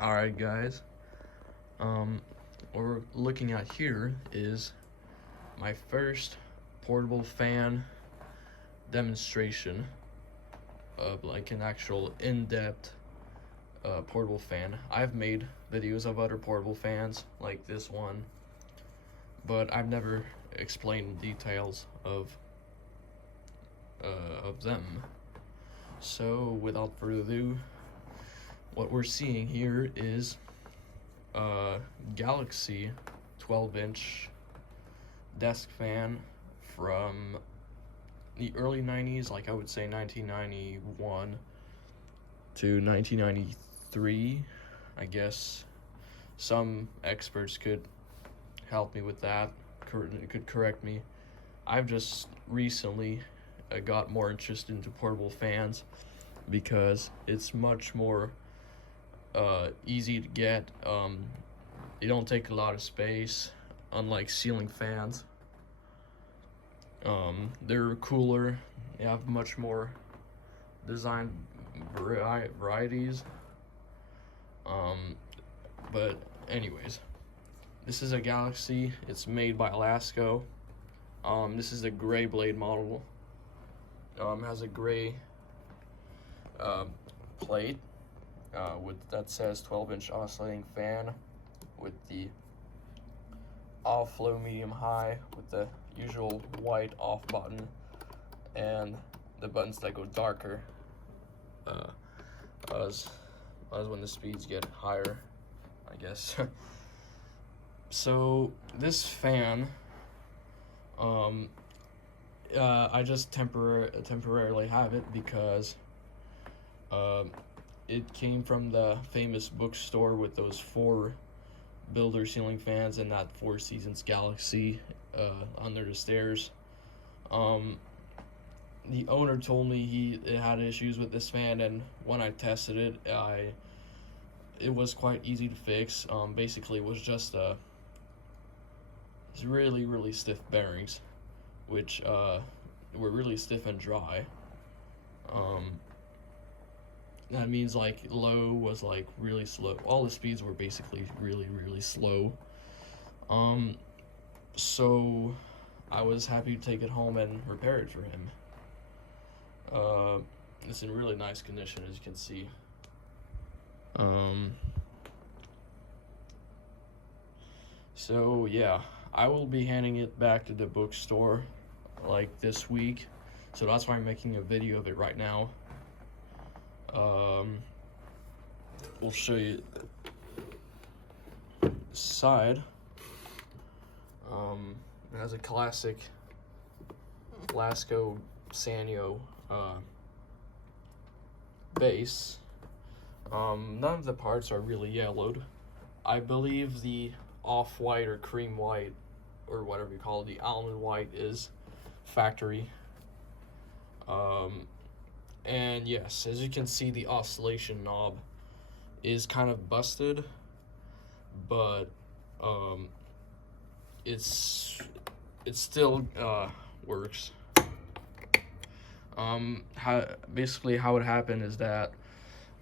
Alright guys, what we're looking at here is my first portable fan demonstration of like an actual in-depth portable fan. I've made videos of other portable fans like this one, but I've never explained the details of them. So without further ado, what we're seeing here is a Galaxy 12-inch desk fan from the early 90s, like I would say 1991 to 1993. I guess some experts could help me with that, could correct me. I've just recently got more interested into portable fans because it's much more easy to get. They don't take a lot of space, unlike ceiling fans. They're cooler. They have much more design varieties. But anyways, this is a Galaxy. It's made by Lasko. This is a gray blade model. Has a gray plate with that says 12-inch oscillating fan with the off low medium high with the usual white off button and the buttons that go darker as when the speeds get higher, I guess. So this fan I just temporarily have it because it came from the famous bookstore with those 4 builder ceiling fans and that 4 Seasons Galaxy under the stairs. The owner told me it had issues with this fan, and when I tested it, it was quite easy to fix. Basically, it was just it's really stiff bearings, which were really stiff and dry. That means like low was like really slow. All the speeds were basically really slow. So I was happy to take it home and repair it for him. It's in really nice condition, as you can see. So yeah, I will be handing it back to the bookstore like this week. So that's why I'm making a video of it right now. We'll show you the side. It has a classic Lasko Sanyo base. None of the parts are really yellowed. I believe the off-white or cream white, or whatever you call it, the almond white, is factory. And yes, as you can see, the oscillation knob is kind of busted, but it's still works. Basically how it happened is that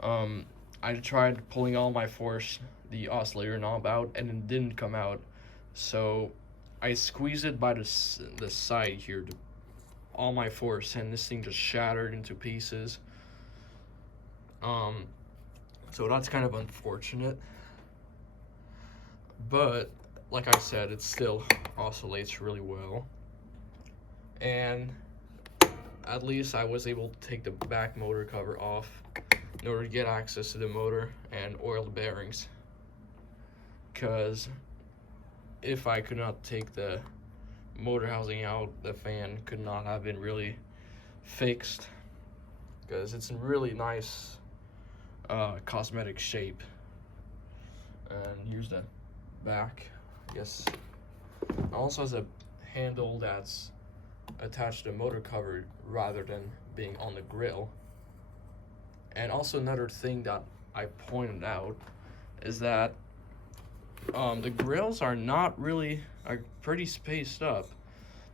I tried pulling all my force, the oscillator knob out, and it didn't come out, so I squeezed it by the side here to all my force, and this thing just shattered into pieces. So that's kind of unfortunate, but like I said, it still oscillates really well, and at least I was able to take the back motor cover off in order to get access to the motor and oil the bearings, because if I could not take the motor housing out, the fan could not have been really fixed, because it's in really nice cosmetic shape. And here's the back, I guess. It also has a handle that's attached to the motor cover rather than being on the grill. And also another thing that I pointed out is that the grills are pretty spaced up,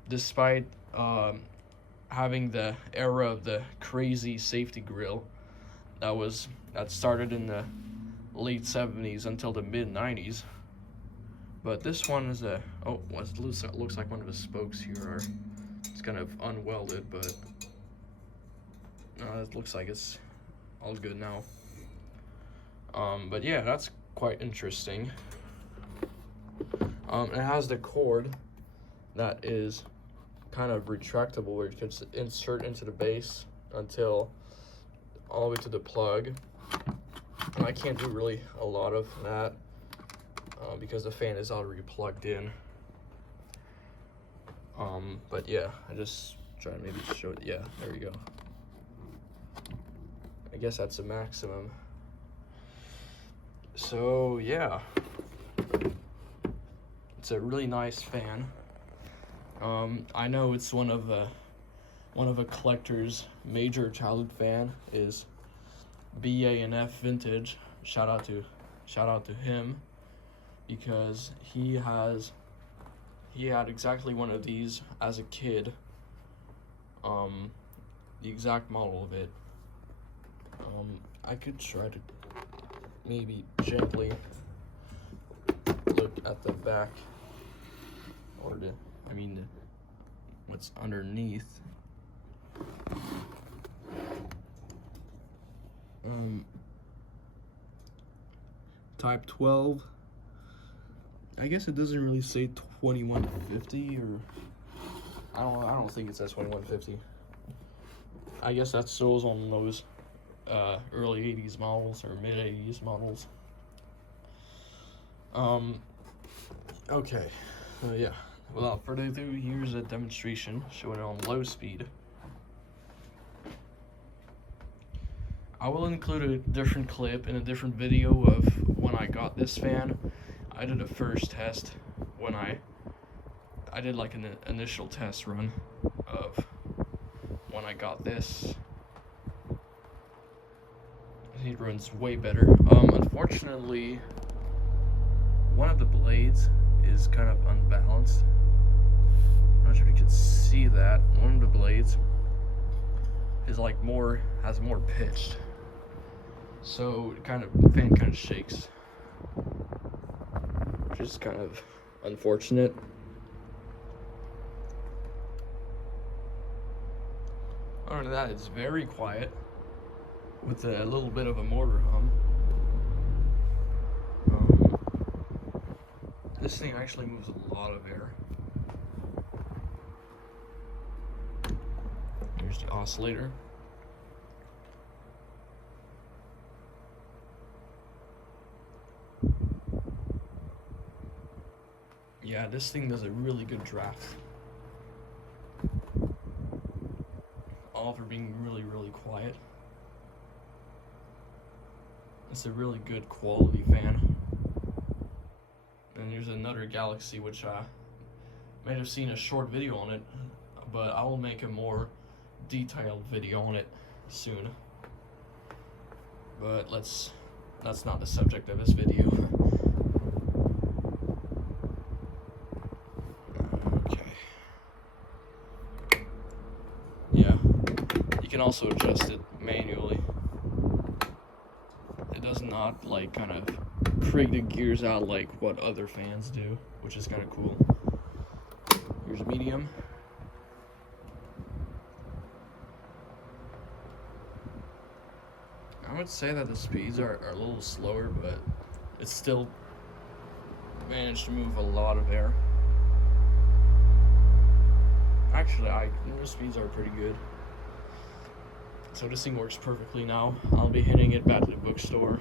despite having the era of the crazy safety grill that started in the late 70s until the mid 90s. But this one is a, oh, it looks like one of the spokes here are, it's kind of unwelded, but it looks like it's all good now. But yeah, that's quite interesting. It has the cord that is kind of retractable, where you can insert into the base until all the way to the plug. And I can't do really a lot of that because the fan is already plugged in. But yeah, I just try to maybe show it. Yeah, there we go. I guess that's a maximum. So yeah, it's a really nice fan. I know it's one of a collector's major childhood fan is BA&F Vintage. Shout out to him, because he had exactly one of these as a kid. The exact model of it. I could try to maybe gently look at the back, or what's underneath. Type 12. I guess it doesn't really say 2150, or I don't think it says 2150. I guess that shows on those early 80s models or mid 80s models. Okay, yeah, without further ado, here's a demonstration showing it on low speed. I will include a different clip in a different video of when I got this fan. I did a first test when I did like an initial test run of when I got this. It runs way better. Unfortunately, one of the blades is kind of unbalanced. I'm not sure if you can see that. One of the blades is like has more pitch. So the fan kind of shakes, which is kind of unfortunate. Other than that, it's very quiet with a little bit of a motor hum. This thing actually moves a lot of air. Here's the oscillator. Yeah, this thing does a really good draft. All for being really, really quiet. It's a really good quality fan. And here's another Galaxy, which I may have seen a short video on it, but I will make a more detailed video on it soon. But that's not the subject of this video. Okay. Yeah, you can also adjust it manually. It does not like kind of crank the gears out like what other fans do, which is kind of cool. Here's medium. I would say that the speeds are a little slower, but it's still managed to move a lot of air. Actually, the speeds are pretty good. So this thing works perfectly now. I'll be handing it back to the bookstore.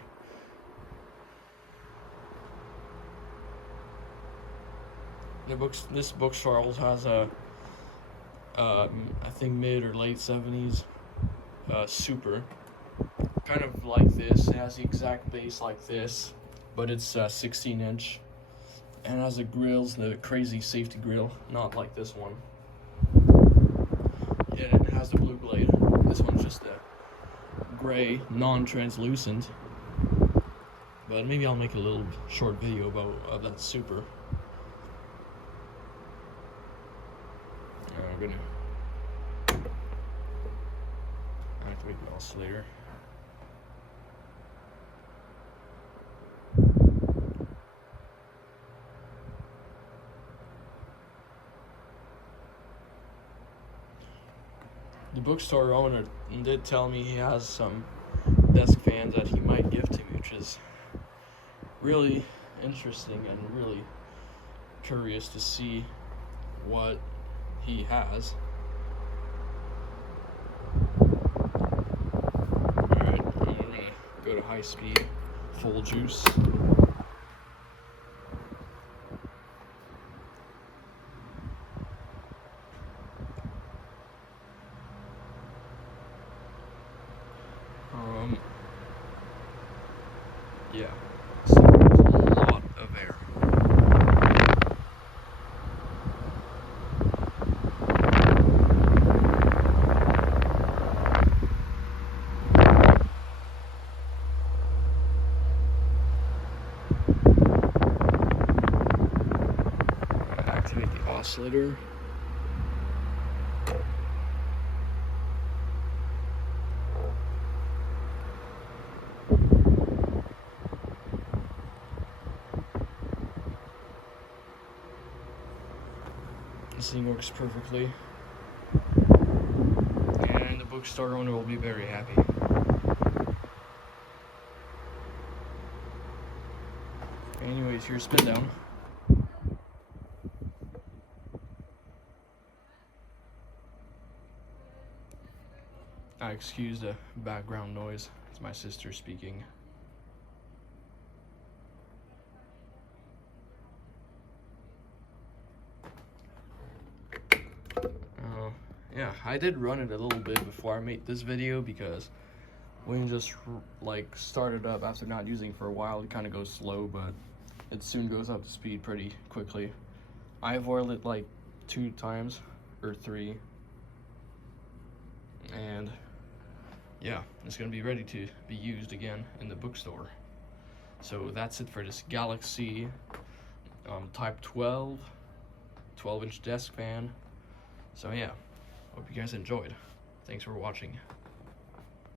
This bookstore also has a, I think mid or late 70s Super. Kind of like this. It has the exact base like this, but it's 16-inch. And it has the grills, the crazy safety grill, not like this one. Yeah, it has the blue blade. This one's just a gray, non-translucent. But maybe I'll make a little short video of that Super. I'm gonna activate the oscillator. bookstore owner did tell me he has some desk fans that he might give to me, which is really interesting and really curious to see what he has. Alright, we're gonna go to high speed, full juice. Yeah, so there's a lot of air. Activate the oscillator. This thing works perfectly, and the bookstore owner will be very happy. Anyways, here's spin down. I excuse the background noise. It's my sister speaking. Yeah, I did run it a little bit before I made this video because when you just like start it up after not using it for a while, it kind of goes slow, but it soon goes up to speed pretty quickly. I've oiled it like 2 times or 3, and yeah, it's gonna be ready to be used again in the bookstore. So that's it for this Galaxy Type 12-inch desk fan. So yeah, hope you guys enjoyed. Thanks for watching.